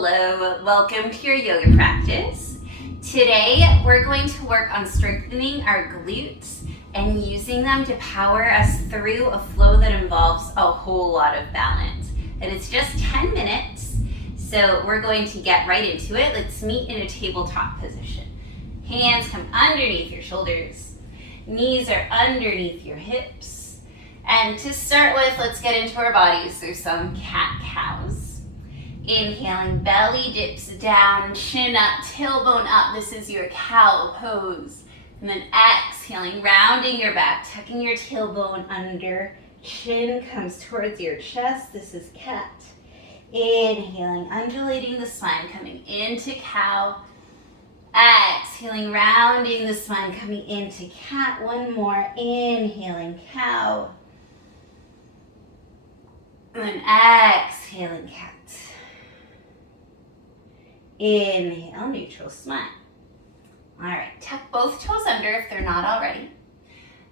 Hello, welcome to your yoga practice. Today we're going to work on strengthening our glutes and using them to power us through a flow that involves a whole lot of balance. And it's just 10 minutes, so we're going to get right into it. Let's meet in a tabletop position. Hands come underneath your shoulders, knees are underneath your hips. And to start with, let's get into our bodies. So some cat-cows. Inhaling, belly dips down, chin up, tailbone up. This is your cow pose. And then exhaling, rounding your back, tucking your tailbone under. Chin comes towards your chest. This is cat. Inhaling, undulating the spine, coming into cow. Exhaling, rounding the spine, coming into cat. One more. Inhaling, cow. And then exhaling, cat. Inhale, neutral spine. All right, tuck both toes under if they're not already.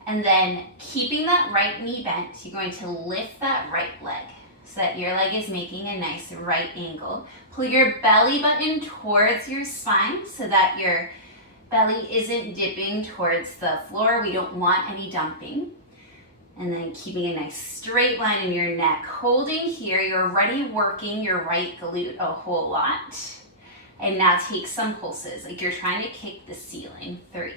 And then keeping that right knee bent, you're going to lift that right leg so that your leg is making a nice right angle. Pull your belly button towards your spine so that your belly isn't dipping towards the floor. We don't want any dumping. And then keeping a nice straight line in your neck. Holding here, you're already working your right glute a whole lot. And now take some pulses, like you're trying to kick the ceiling. 3,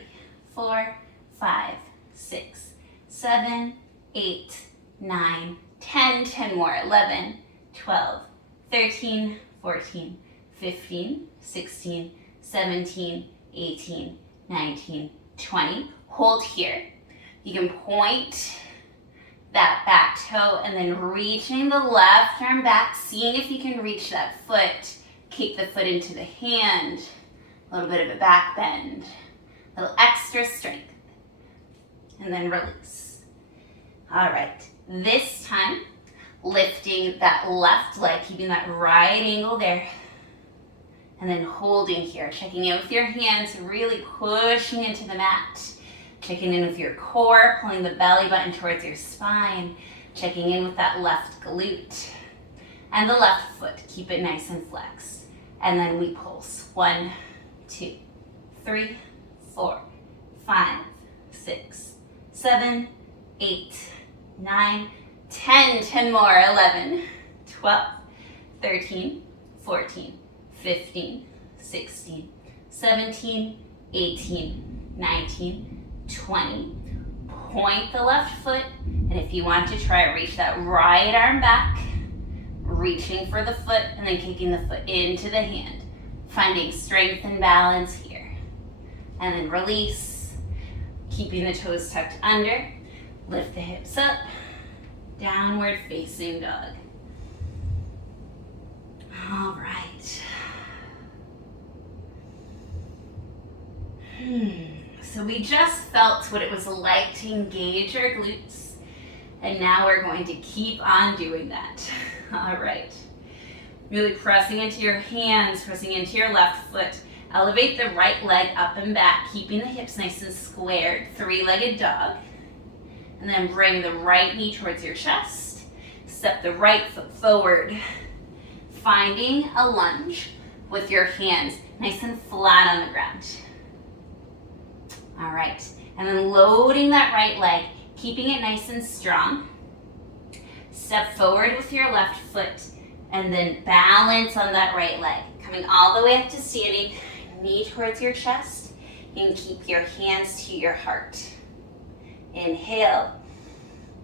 4, 5, 6, 7, 8, 9, 10, 10 more, 11, 12, 13, 14, 15, 16, 17, 18, 19, 20. Hold here. You can point that back toe and then reaching the left arm back, seeing if you can reach that foot. Kick the foot into the hand, a little bit of a back bend, a little extra strength, and then release. All right, this time, lifting that left leg, keeping that right angle there, and then holding here, checking in with your hands, really pushing into the mat, checking in with your core, pulling the belly button towards your spine, checking in with that left glute, and the left foot, keep it nice and flexed. And then we pulse. 1, 2, 3, 4, 5, 6, 7, 8, 9, 10. 10 more. 11, 12, 13, 14, 15, 16, 17, 18, 19, 20. Point the left foot. And if you want to try, reach that right arm back. Reaching for the foot and then kicking the foot into the hand. Finding strength and balance here. And then release. Keeping the toes tucked under. Lift the hips up. Downward facing dog. All right. So we just felt what it was like to engage our glutes. And now we're going to keep on doing that. All right. Really pressing into your hands, pressing into your left foot. Elevate the right leg up and back, keeping the hips nice and squared. 3-legged dog. And then bring the right knee towards your chest. Step the right foot forward. Finding a lunge with your hands nice and flat on the ground. All right. And then loading that right leg, keeping it nice and strong. Step forward with your left foot and then balance on that right leg. Coming all the way up to standing, knee towards your chest, and keep your hands to your heart. Inhale,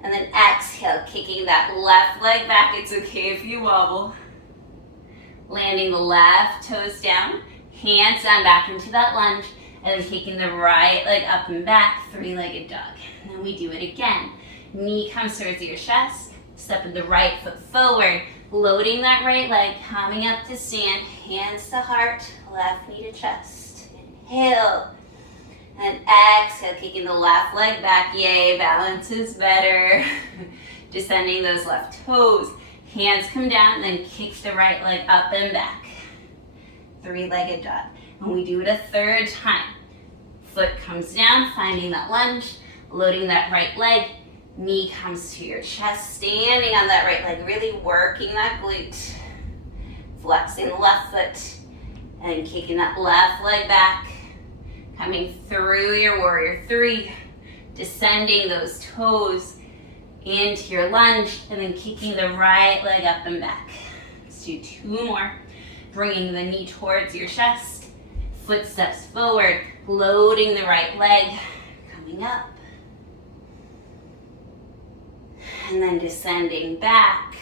and then exhale, kicking that left leg back. It's okay if you wobble. Landing the left toes down, hands down back into that lunge, and then taking the right leg up and back, 3-legged dog. And then we do it again. Knee comes towards your chest. Step the right foot forward, loading that right leg, coming up to stand, hands to heart, left knee to chest. Inhale, and exhale, kicking the left leg back. Yay, balance is better. Descending those left toes, hands come down, then kick the right leg up and back. 3-legged dog. And we do it a third time. Foot comes down, finding that lunge, loading that right leg. Knee comes to your chest, standing on that right leg, really working that glute. flexing the left foot, and kicking that left leg back, coming through your warrior three, descending those toes into your lunge, and then kicking the right leg up and back. Let's do two more. Bringing the knee towards your chest, footsteps forward, loading the right leg, coming up, and then descending back,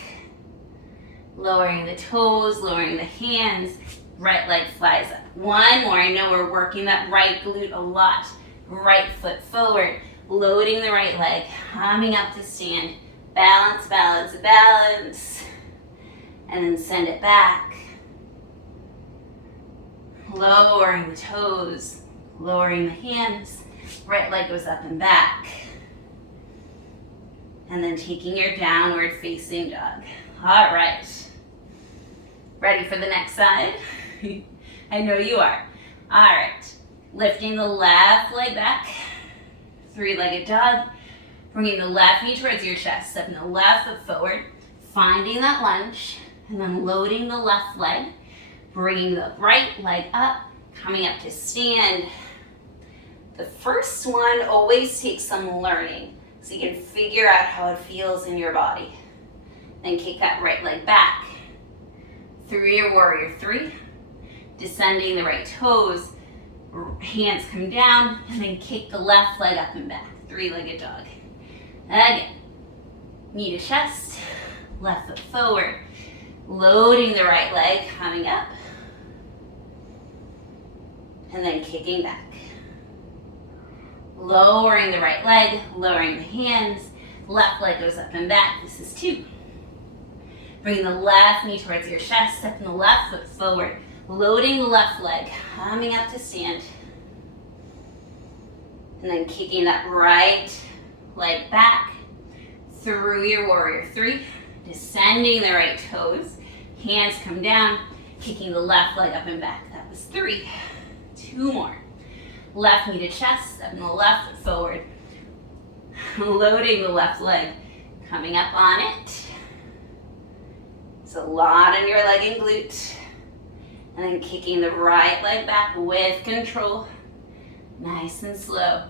lowering the toes, lowering the hands, right leg flies up. One more. I know we're working that right glute a lot. Right foot forward, loading the right leg, coming up to stand, balance, balance, balance, and then send it back. Lowering the toes, lowering the hands, right leg goes up and back. And then taking your downward facing dog. All right. Ready for the next side? I know you are. All right. Lifting the left leg back. Three-legged dog. Bringing the left knee towards your chest. Stepping the left foot forward. Finding that lunge. And then loading the left leg. Bringing the right leg up. Coming up to stand. The first one always takes some learning, so you can figure out how it feels in your body. Then kick that right leg back. Through your warrior three. Descending the right toes. Hands come down, and then kick the left leg up and back. Three-legged dog. Again. Knee to chest. Left foot forward. Loading the right leg, coming up. And then kicking back. Lowering the right leg, lowering the hands. Left leg goes up and back. This is two. Bringing the left knee towards your chest, stepping the left foot forward. Loading the left leg, coming up to stand. And then kicking that right leg back through your warrior three. Descending the right toes. Hands come down, kicking the left leg up and back. That was three. Two more. Left knee to chest, stepping the left foot forward. Loading the left leg, coming up on it. It's a lot on your leg and glute. And then kicking the right leg back with control. Nice and slow.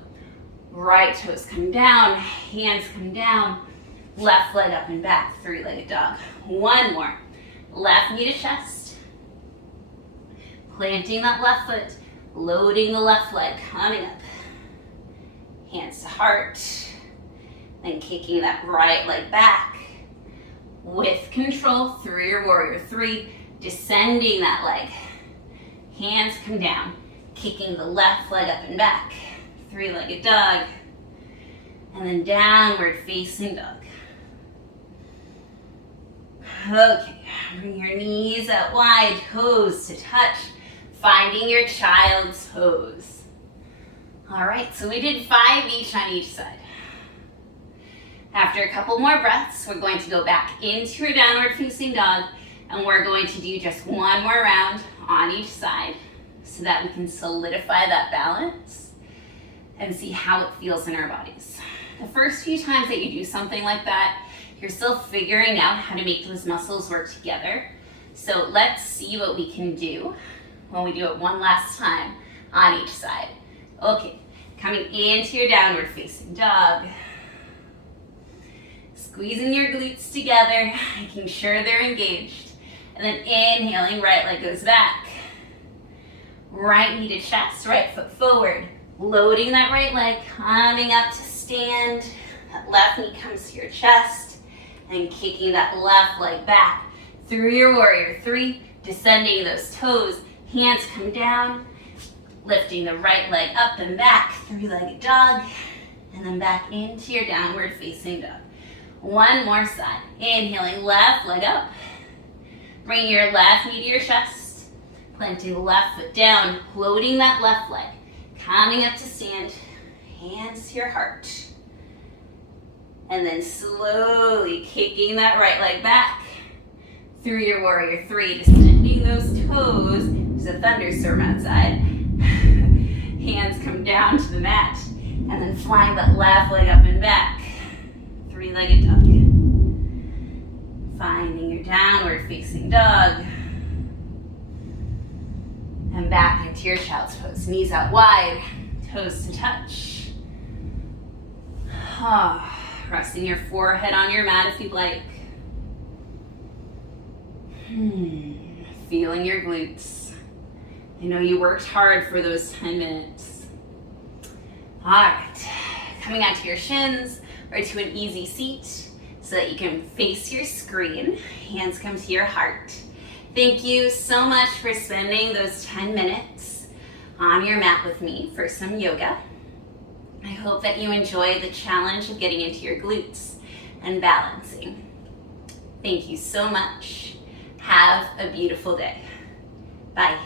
Right toes come down, hands come down. Left leg up and back, three-legged dog. One more. Left knee to chest. Planting that left foot. Loading the left leg, coming up. Hands to heart. Then kicking that right leg back. With control through your warrior three. Descending that leg. Hands come down. Kicking the left leg up and back. Three-legged dog. And then downward facing dog. Okay, bring your knees out wide, toes to touch. Finding your child's pose. All right, so we did 5 each on each side. After a couple more breaths, we're going to go back into your downward facing dog, and we're going to do just one more round on each side so that we can solidify that balance and see how it feels in our bodies. The first few times that you do something like that, you're still figuring out how to make those muscles work together. So let's see what we can do when we do it one last time on each side. Okay, coming into your downward facing dog. Squeezing your glutes together, making sure they're engaged. And then inhaling, right leg goes back. Right knee to chest, right foot forward. Loading that right leg, coming up to stand. That left knee comes to your chest. And kicking that left leg back. Through your warrior three, descending those toes. Hands come down, lifting the right leg up and back, three-legged dog, and then back into your downward facing dog. One more side. Inhaling, left leg up. Bring your left knee to your chest. Planting the left foot down, loading that left leg. Coming up to stand, hands to your heart. And then slowly kicking that right leg back. Through your warrior three, descending those toes. There's a thunderstorm outside. Hands come down to the mat. And then flying that left leg up and back. Three-legged dog. Finding your downward facing dog. back into your child's pose. Knees out wide, toes to touch. Resting your forehead on your mat if you'd like. Feeling your glutes. I know you worked hard for those 10 minutes. All right, coming out to your shins or to an easy seat so that you can face your screen. Hands come to your heart. Thank you so much for spending those 10 minutes on your mat with me for some yoga. I hope that you enjoy the challenge of getting into your glutes and balancing. Thank you so much. Have a beautiful day. Bye.